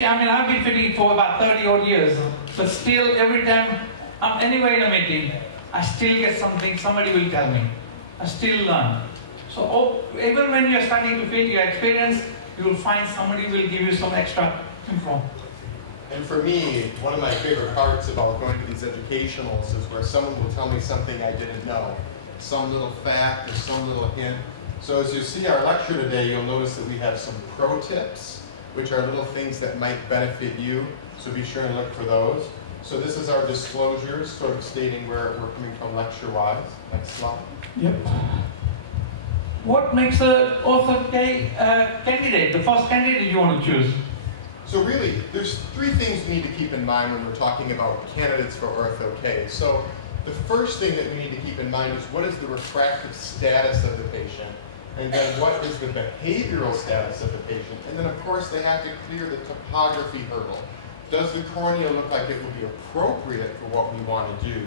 I mean, I've been fitting for about 30 odd years, but still every time I'm anywhere in a meeting, I still get something, somebody will tell me. I still learn. So even when you're starting to fit your experience, you will find somebody will give you some extra info. And for me, one of my favorite parts about going to these educationals is where someone will tell me something I didn't know. Some little fact or some little hint. So as you see our lecture today, you'll notice that we have some pro tips, which are little things that might benefit you. So be sure and look for those. So this is our disclosures, sort of stating where we're coming from lecture-wise. Next slide. Yep. What makes an ortho candidate, the first candidate you want to choose? So really, there's three things we need to keep in mind when we're talking about candidates for Ortho K. So the first thing that we need to keep in mind is what is the refractive status of the patient, and then what is the behavioral status of the patient, and then of course they have to clear the topography hurdle. Does the cornea look like it would be appropriate for what we want to do?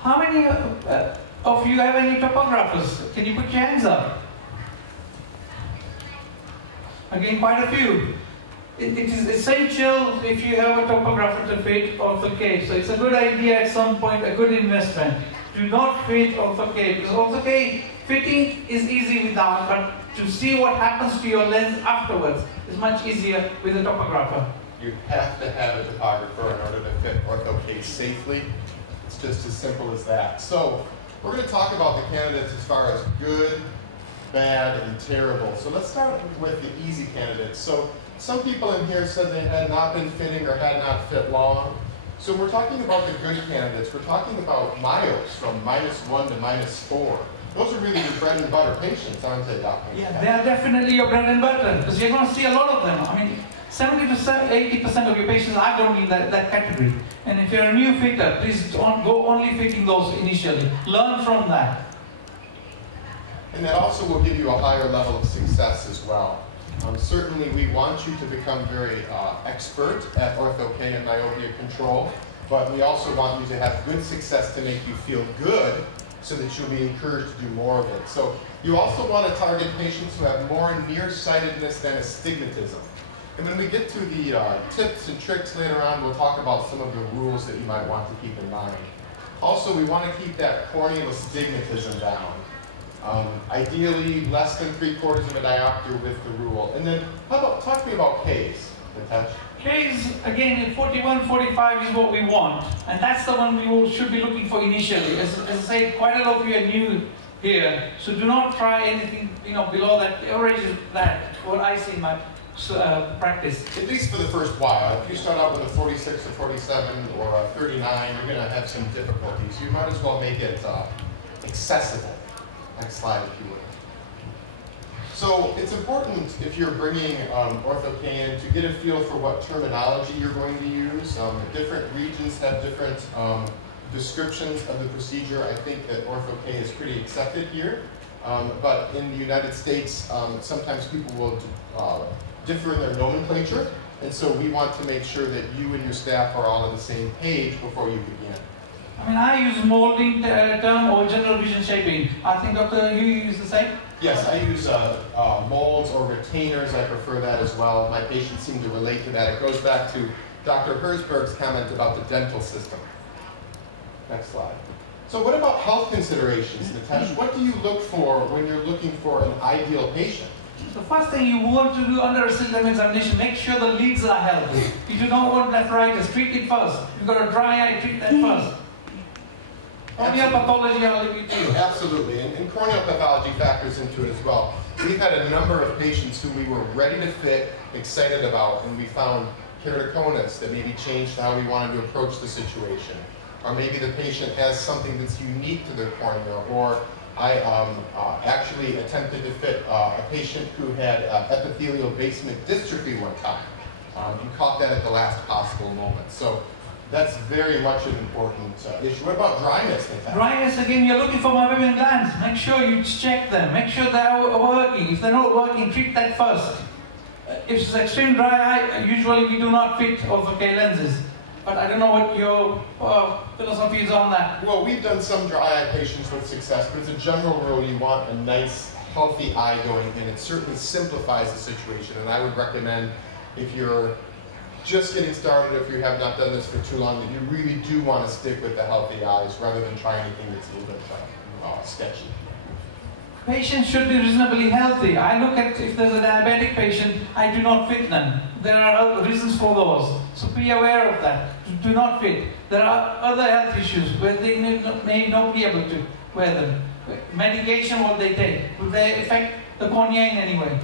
How many of you have any topographers? Can you put your hands up? Again, quite a few. It is essential if you have a topographer to fit Ortho K. So it's a good idea at some point, a good investment. Do not fit Ortho K, because Ortho K fitting is easy without, but to see what happens to your lens afterwards is much easier with a topographer. You have to have a topographer in order to fit Ortho K safely. It's just as simple as that. So we're going to talk about the candidates as far as good, bad, and terrible. So let's start with the easy candidates. So some people in here said they had not been fitting or had not fit long. So we're talking about the good candidates. We're talking about myopes from -1 to -4. Those are really your bread and butter patients, aren't they, Doctor? Yeah, they are definitely your bread and butter, because you're going to see a lot of them. I mean, 70 to 80% of your patients are going in that category. And if you're a new fitter, please don't go only fitting those initially. Learn from that. And that also will give you a higher level of success as well. Certainly we want you to become very expert at Ortho K and myopia control, but we also want you to have good success to make you feel good so that you'll be encouraged to do more of it. So you also want to target patients who have more nearsightedness than astigmatism. And when we get to the tips and tricks later on, we'll talk about some of the rules that you might want to keep in mind. Also, we want to keep that corneal astigmatism down. Ideally, less than 3/4 of a diopter with the rule. And then, how about, talk to me about Ks, Nitesh. Ks, again, 41, 45 is what we want. And that's the one we should be looking for initially. As I said, quite a lot of you are new here. So do not try anything below that. The average is that, what I see in my practice. At least for the first while. If you start out with a 46 or 47 or a 39, you're going to have some difficulties. You might as well make it accessible. Next slide, if you would. So it's important if you're bringing Ortho K in to get a feel for what terminology you're going to use. Different regions have different descriptions of the procedure. I think that Ortho K is pretty accepted here. But in the United States, sometimes people will differ in their nomenclature. And so we want to make sure that you and your staff are all on the same page before you begin. I mean, I use molding term or general vision shaping. I think, Doctor, you use the same? Yes, I use molds or retainers. I prefer that as well. My patients seem to relate to that. It goes back to Dr. Herzberg's comment about the dental system. Next slide. So what about health considerations, Nitesh? What do you look for when you're looking for an ideal patient? The first thing you want to do under a symptom examination, make sure the lids are healthy. You do not want nephritis, treat it first. You've got a dry eye, treat that first. Corneal pathology, I'll leave it to you. Absolutely, and corneal pathology factors into it as well. We've had a number of patients who we were ready to fit, excited about, and we found keratoconus that maybe changed how we wanted to approach the situation. Or maybe the patient has something that's unique to their cornea, or I actually attempted to fit a patient who had epithelial basement dystrophy one time, and caught that at the last possible moment. So that's very much an important issue. What about dryness? Dryness, again, you're looking for mammalian glands. Make sure you check them. Make sure they're working. If they're not working, treat that first. If it's extreme dry eye, usually we do not fit Ortho K lenses. But I don't know what your philosophy is on that. Well, we've done some dry eye patients with success, but as a general rule, you want a nice, healthy eye going in. It certainly simplifies the situation, and I would recommend if you're just getting started, if you have not done this for too long, that you really do want to stick with the healthy eyes rather than try anything that's a little bit sketchy. Patients should be reasonably healthy. I look at if there's a diabetic patient, I do not fit them. There are other reasons for those. So be aware of that. Do not fit. There are other health issues where they may not be able to wear them. Medication, what they take, will they affect the cornea in any way?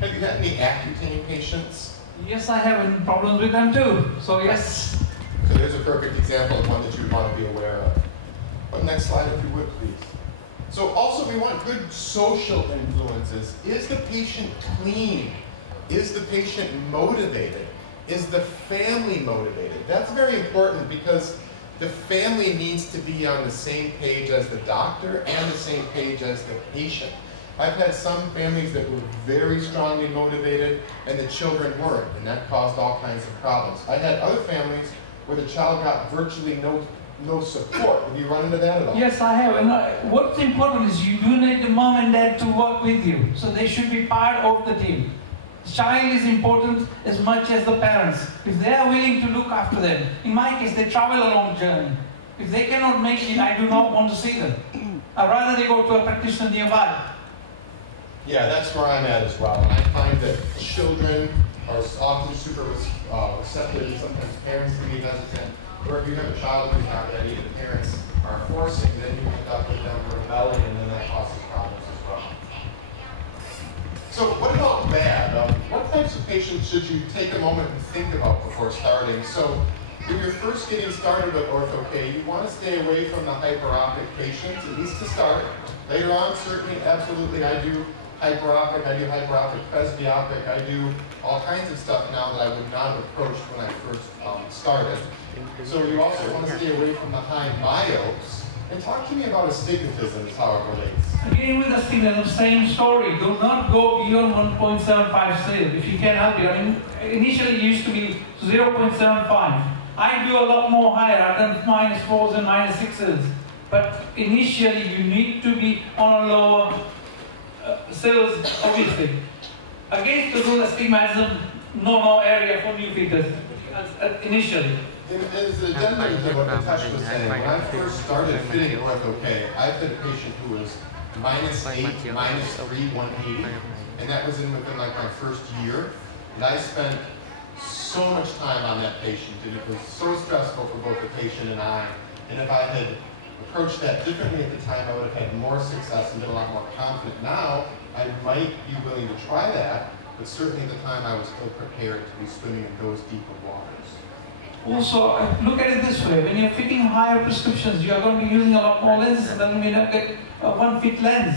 Have you had any Accutane patients? Yes, I have problems with them too. So yes. So there's a perfect example of one that you want to be aware of. But next slide, if you would, please. So also we want good social influences. Is the patient clean? Is the patient motivated? Is the family motivated? That's very important because the family needs to be on the same page as the doctor and the same page as the patient. I've had some families that were very strongly motivated and the children weren't, and that caused all kinds of problems. I had other families where the child got virtually no support. Have you run into that at all? Yes, I have. And what's important is you do need the mom and dad to work with you. So they should be part of the team. The child is important as much as the parents. If they are willing to look after them, in my case, they travel a long journey. If they cannot make it, I do not want to see them. I'd rather they go to a practitioner nearby. Yeah, that's where I'm at as well. And I find that children are often super receptive, and sometimes parents can be hesitant. Or if you have a child who's not ready, the parents are forcing, then you end up with them rebelling, and then that causes problems as well. So what about bad? What types of patients should you take a moment and think about before starting? So when you're first getting started with Ortho-K, you want to stay away from the hyperopic patients, at least to start. Later on, certainly, absolutely, I do hyperopic, I do hyperopic presbyopic, I do all kinds of stuff now that I would not have approached when I first started. So you also want to stay away from the high myopes. And talk to me about astigmatism, how it relates. Again with astigmatism, same story. Do not go beyond 1.75 cil if you can help it. I mean, initially it used to be 0.75. I do a lot more higher. I've done -4s and -6s. But initially you need to be on a lower cells, obviously. Against the rule, astigmatism, no area for new fitters initially. And as an addendum to what Natasha was saying, when I first started fitting Ortho-K, I fit a patient who was -8 to -3, 180, and that was within like my first year. And I spent so much time on that patient, and it was so stressful for both the patient and I. And if I had approached that differently at the time, I would have had more success and been a lot more confident. Now, I might be willing to try that, but certainly at the time I was still prepared to be swimming in those deep of waters. Also, look at it this way, when you're fitting higher prescriptions, you are going to be using a lot more lenses, and then you may not get a one-fit lens.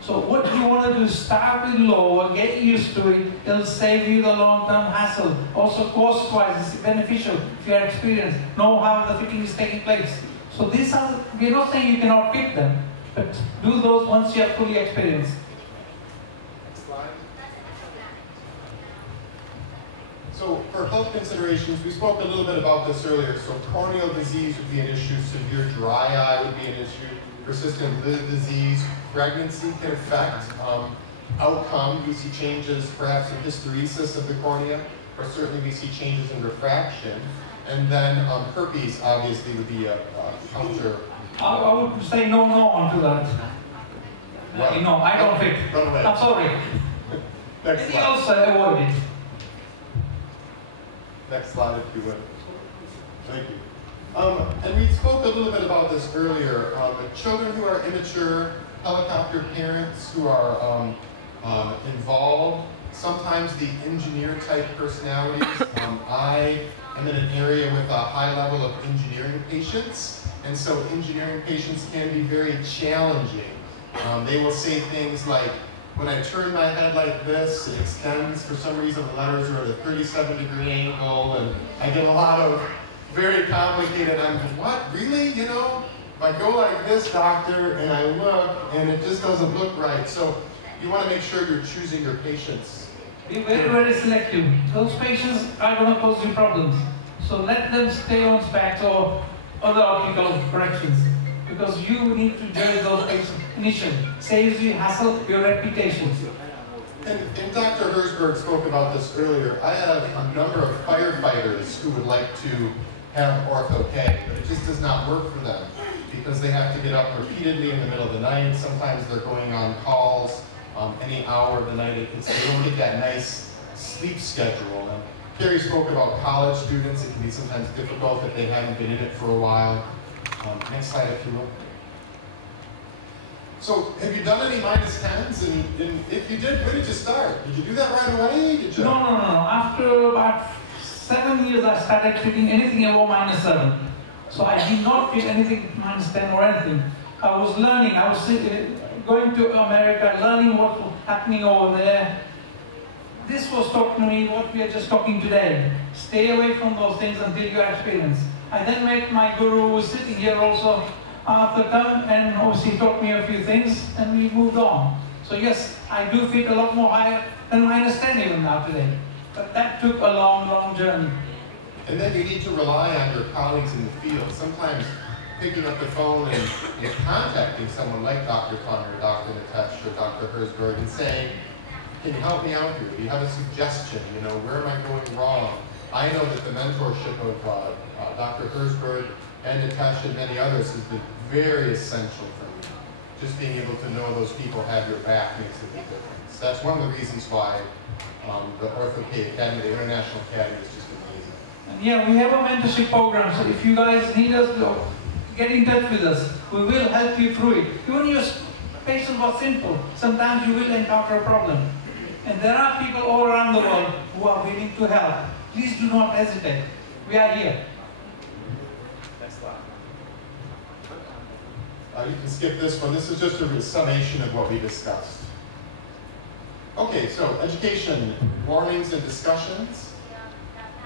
So what you want to do is start with lower, get used to it, it'll save you the long-term hassle. Also, cost-wise, it's beneficial if you are experienced, know how the fitting is taking place. So these are, we're not saying you cannot fit them, but do those once you are fully experienced. Next slide. So for health considerations, we spoke a little bit about this earlier. So corneal disease would be an issue, severe dry eye would be an issue, persistent lid disease, pregnancy can affect outcome. We see changes perhaps in hysteresis of the cornea, or certainly we see changes in refraction. And then herpes obviously would be a counter. I would say no onto that. What? No, I don't fit. Run away. I'm sorry. Next Anything slide. else, avoid it. Next slide, if you would. Thank you. And we spoke a little bit about this earlier. Children who are immature, helicopter parents who are involved, sometimes the engineer-type personalities. I am in an area with a high level of engineering patients, and so engineering patients can be very challenging. They will say things like, when I turn my head like this, it extends. For some reason, the letters are at a 37-degree angle, and I get a lot of very complicated, I'm like, what, really? You know, if I go like this, doctor, and I look, and it just doesn't look right. So you want to make sure you're choosing your patients. Be very, very selective. Those patients are going to cause you problems. So let them stay on specs or other optical corrections, because you need to judge those patients initially. Saves you hassle, your reputation. And Dr. Herzberg spoke about this earlier. I have a number of firefighter firefighters who would like to have ortho-K, but it just does not work for them because they have to get up repeatedly in the middle of the night. Sometimes they're going on calls any hour of the night. They don't get that nice sleep schedule. And Carrie spoke about college students. It can be sometimes difficult if they haven't been in it for a while. Next slide, if you will. So, have you done any -10s? And if you did, where did you start? Did you do that right away? Did you? No. After about 7 years, I started treating anything above -7. So I did not treat anything -10 or anything. I was learning. I was going to America, learning what was happening over there. This was taught to me what we are just talking today. Stay away from those things until you experience. I then met my guru, who was sitting here also, after time, and obviously taught me a few things, and we moved on. So yes, I do fit a lot more higher than -10 even now today. But that took a long journey. And then you need to rely on your colleagues in the field. Sometimes picking up the phone and contacting someone like Dr. Conner, Dr. Nitesh, or Dr. Herzberg and saying, can you help me out here? Do you have a suggestion? You know, where am I going wrong? I know that the mentorship of Dr. Herzberg and Nitesh and many others has been very essential for me. Just being able to know those people have your back makes a big difference. That's one of the reasons why the Ortho-K Academy, the International Academy, is just amazing. And yeah, we have a mentorship program, so if you guys need us, get in touch with us. We will help you through it. Even your patient was simple. Sometimes you will encounter a problem. And there are people all around the world who are willing to help. Please do not hesitate. We are here. You can skip this one. This is just a summation of what we discussed. Okay, so education, warnings and discussions.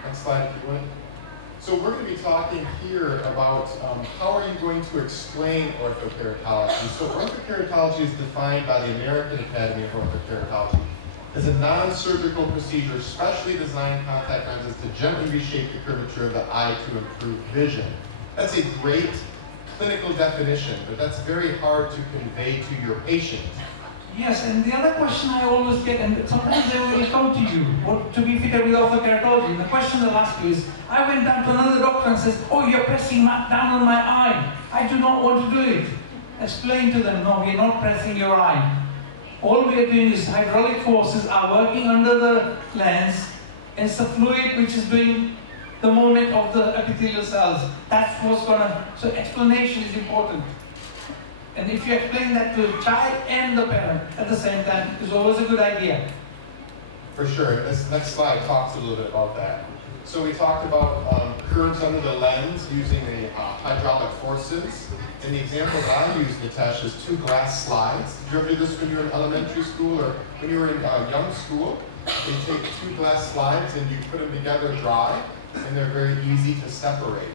Next slide, if you would. So we're going to be talking here about how are you going to explain orthokeratology. So orthokeratology is defined by the American Academy of Orthokeratology as a non-surgical procedure specially designed contact lenses to gently reshape the curvature of the eye to improve vision. That's a great clinical definition, but that's very hard to convey to your patient. Yes, and the other question I always get, and sometimes they will come to you, to be fitted with orthokeratology, and the question they'll ask you is, I went down to another doctor and says, oh, you're pressing down on my eye. I do not want to do it. Explain to them, no, we're not pressing your eye. All we are doing is hydraulic forces are working under the lens, and it's the fluid which is doing the movement of the epithelial cells. That's what's gonna, so explanation is important. And if you explain that to the child and the parent at the same time, it's always a good idea. For sure. This next slide talks a little bit about that. So we talked about curves under the lens using hydraulic forces. And the example that I use, Nitesh, is 2 glass slides. Did you ever do this when you were in elementary school or when you were in young school? They take 2 glass slides and you put them together dry, and they're very easy to separate.